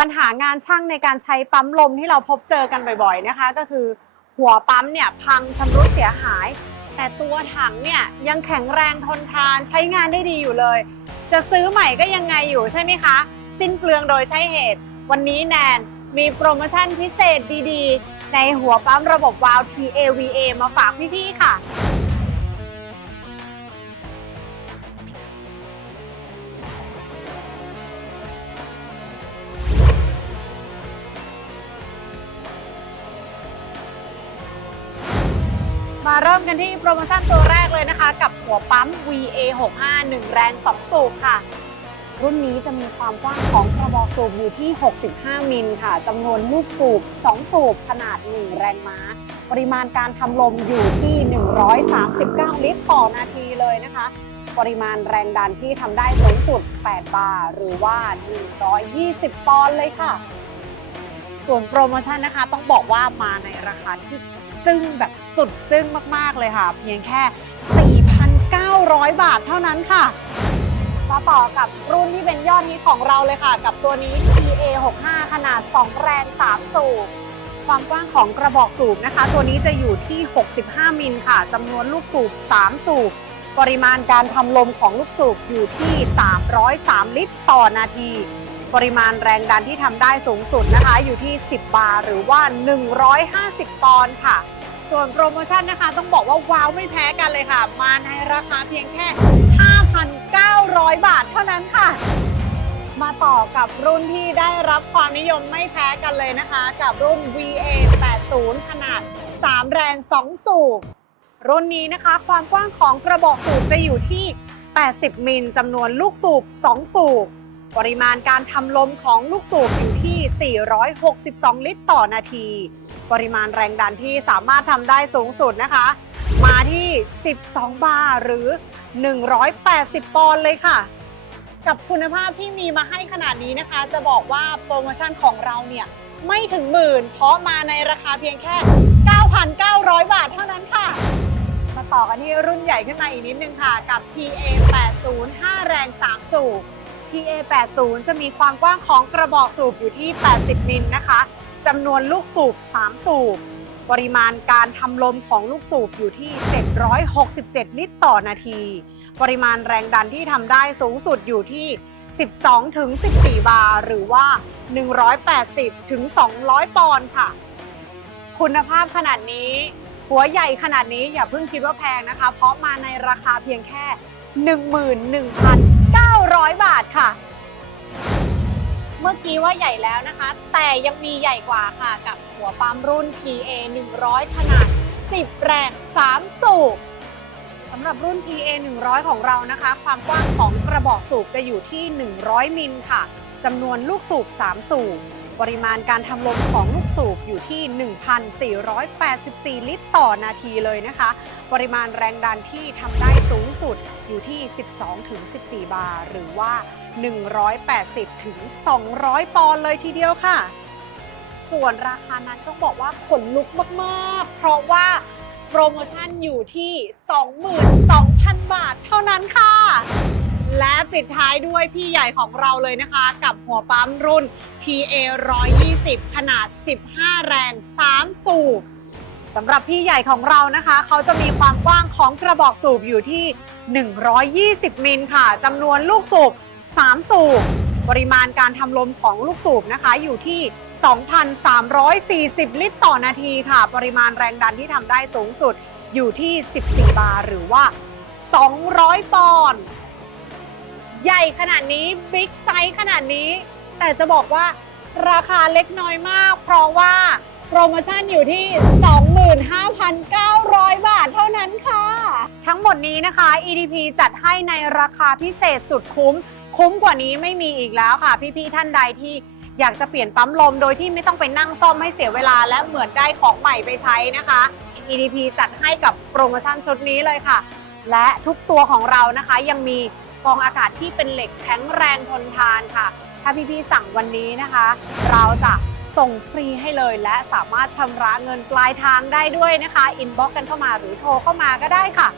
ปัญหางานช่างในการใช้ปั๊มลมที่เราพบเจอกันบ่อยๆนะคะ ก็คือหัวปั๊มเนี่ยพังชำรุดเสียหาย แต่ตัวถังเนี่ยยังแข็งแรงทนทานใช้งานได้ดีอยู่เลย จะซื้อใหม่ก็ยังไงอยู่ใช่ไหมคะ สิ้นเปลืองโดยใช้เหตุ วันนี้แนนมีโปรโมชั่นพิเศษดีๆ ในหัวปั๊มระบบวาล์ว TAVA มาฝากพี่ๆค่ะ เริ่มกันที่โปรโมชั่นตัวแรกเลยนะคะ กับหัวปั๊ม VA65 1แรง 2 สูบค่ะ รุ่นนี้จะมีความกว้างของกระบอกสูบอยู่ที่ 65 มิลค่ะจำนวนลูกสูบ 2 สูบ ขนาด 1 แรงม้า ปริมาณการทำลมอยู่ที่ 139 ลิตรต่อนาทีเลยนะคะ ปริมาณแรงดันที่ทำได้สูงสุด 8 บาร์หรือว่า 120 ปอนด์เลยค่ะ ส่วนโปรโมชั่นนะคะต้องบอกว่ามาในราคาที่ จึ้งแบบสุดจึ้งมากๆเลยค่ะ เพียงแค่ 4,900 บาทเท่านั้นค่ะ มาต่อกับรุ่นที่เป็นยอดฮิตของเราเลยค่ะ กับตัวนี้ TA65 ขนาด 2 แรง 3 สูบความกว้างของกระบอกสูบนะคะ ตัวนี้จะอยู่ที่ 65 มิลค่ะจำนวนลูกสูบ 3 สูบ ปริมาณการทำลมของลูกสูบอยู่ที่ 303 ลิตรต่อนาที ปริมาณแรงดันที่ทำได้สูงสุดนะคะ อยู่ที่ 10 บาร์หรือว่า 150 ปอนด์ค่ะ ส่วนโปรโมชั่นนะคะต้องบอกว่าว้าวไม่แพ้กันเลยค่ะ มาในราคาเพียงแค่ 5,900 บาทเท่านั้นค่ะ มาต่อกับรุ่นที่ได้รับความนิยมไม่แพ้กันเลยนะคะ กับรุ่น VA80 ขนาด 3 แรง 2 สูบ รุ่นนี้นะคะ ความกว้างของกระบอกสูบจะอยู่ที่ 80 มิลจำนวนลูกสูบ 2 สูบ ปริมาณการทำลมของลูกสูบอยู่ที่ 462 ลิตรต่อนาที ปริมาณแรงดันที่สามารถทำได้สูงสุดนะคะ มาที่ 12 บาร์หรือ 180 ปอนด์เลยค่ะ กับคุณภาพที่มีมาให้ขนาดนี้นะคะ จะบอกว่าโปรโมชั่นของเราเนี่ย ไม่ถึงหมื่น เพราะมาในราคาเพียงแค่ 9,900 บาทเท่านั้นค่ะ มาต่อกันที่รุ่นใหญ่ขึ้นมาอีกนิดนึงค่ะ กับ TA80 5 แรง 3 สูบ TA80 จะมีความกว้างของกระบอกสูบอยู่ที่ 80 มิลนะคะจำนวนลูกสูบ 3 สูบ ปริมาณการทำลมของลูกสูบอยู่ที่ 767 ลิตรต่อนาที ปริมาณแรงดันที่ทำได้สูงสุดอยู่ที่ 12ถึง14 บาร์หรือว่า 180ถึง200 ปอนด์ค่ะ คุณภาพขนาดนี้หัวใหญ่ขนาดนี้อย่าเพิ่งคิดว่าแพงนะคะ เพราะมาในราคาเพียงแค่ 11,000 900 บาทค่ะ เมื่อกี้ว่าใหญ่แล้วนะคะ แต่ยังมีใหญ่กว่าค่ะกับหัวปั๊มรุ่น TA 100 ขนาด 10 แรง 3 สูบสำหรับรุ่น TA 100 ของเรานะคะ ความกว้างของกระบอกสูบจะอยู่ที่ 100 มิลค่ะจำนวนลูกสูบ 3 สูบ ปริมาณการทำลมของลูกสูบอยู่ที่ 1,484 ลิตรต่อนาทีเลยนะคะ ปริมาณแรงดันที่ทำได้สูงสุดอยู่ที่ 12-14 บาร์หรือว่า 180ถึง200 ปอนด์เลยทีเดียวค่ะ ส่วนราคานั้นต้องบอกว่าขนลุกมากๆ เพราะว่าโปรโมชั่นอยู่ที่ 22,000 บาทเท่านั้นค่ะ และปิดท้ายด้วยพี่ใหญ่ของเราเลยนะคะ กับหัวปั๊มรุ่น TA 120 ขนาด 15 แรง 3 สูบสำหรับพี่ใหญ่ของเรานะคะ เขาจะมีความกว้างของกระบอกสูบอยู่ที่ 120 มิลค่ะจำนวนลูกสูบ 3 สูบ ปริมาณการทำลมของลูกสูบนะคะ อยู่ที่ 2,340 ลิตรต่อนาทีค่ะ ปริมาณแรงดันที่ทำได้สูงสุดอยู่ที่ 14 บาร์หรือว่า 200 ปอนด์ ใหญ่ขนาดนี้บิ๊กไซส์ขนาดนี้ แต่จะบอกว่าราคาเล็กน้อยมาก เพราะว่าโปรโมชั่นอยู่ที่ 25,900 บาทเท่านั้นค่ะ ทั้งหมดนี้นะคะ EDP จัดให้ในราคาพิเศษสุดคุ้ม คุ้มกว่านี้ไม่มีอีกแล้วค่ะ พี่ๆท่านใดที่อยากจะเปลี่ยนปั๊มลมโดยที่ไม่ต้องไปนั่งซ่อมให้เสียเวลาและเหมือนได้ของใหม่ไปใช้นะคะ EDP จัดให้กับโปรโมชั่นชุดนี้เลยค่ะ และทุกตัวของเรานะคะยังมี กองอากาศที่เป็นเหล็กแข็งแรงทนทานค่ะ ถ้าพี่ๆสั่งวันนี้นะคะ เราจะส่งฟรีให้เลยและสามารถชำระเงินปลายทางได้ด้วยนะคะ อินบ็อกกันเข้ามาหรือโทรเข้ามาก็ได้ค่ะ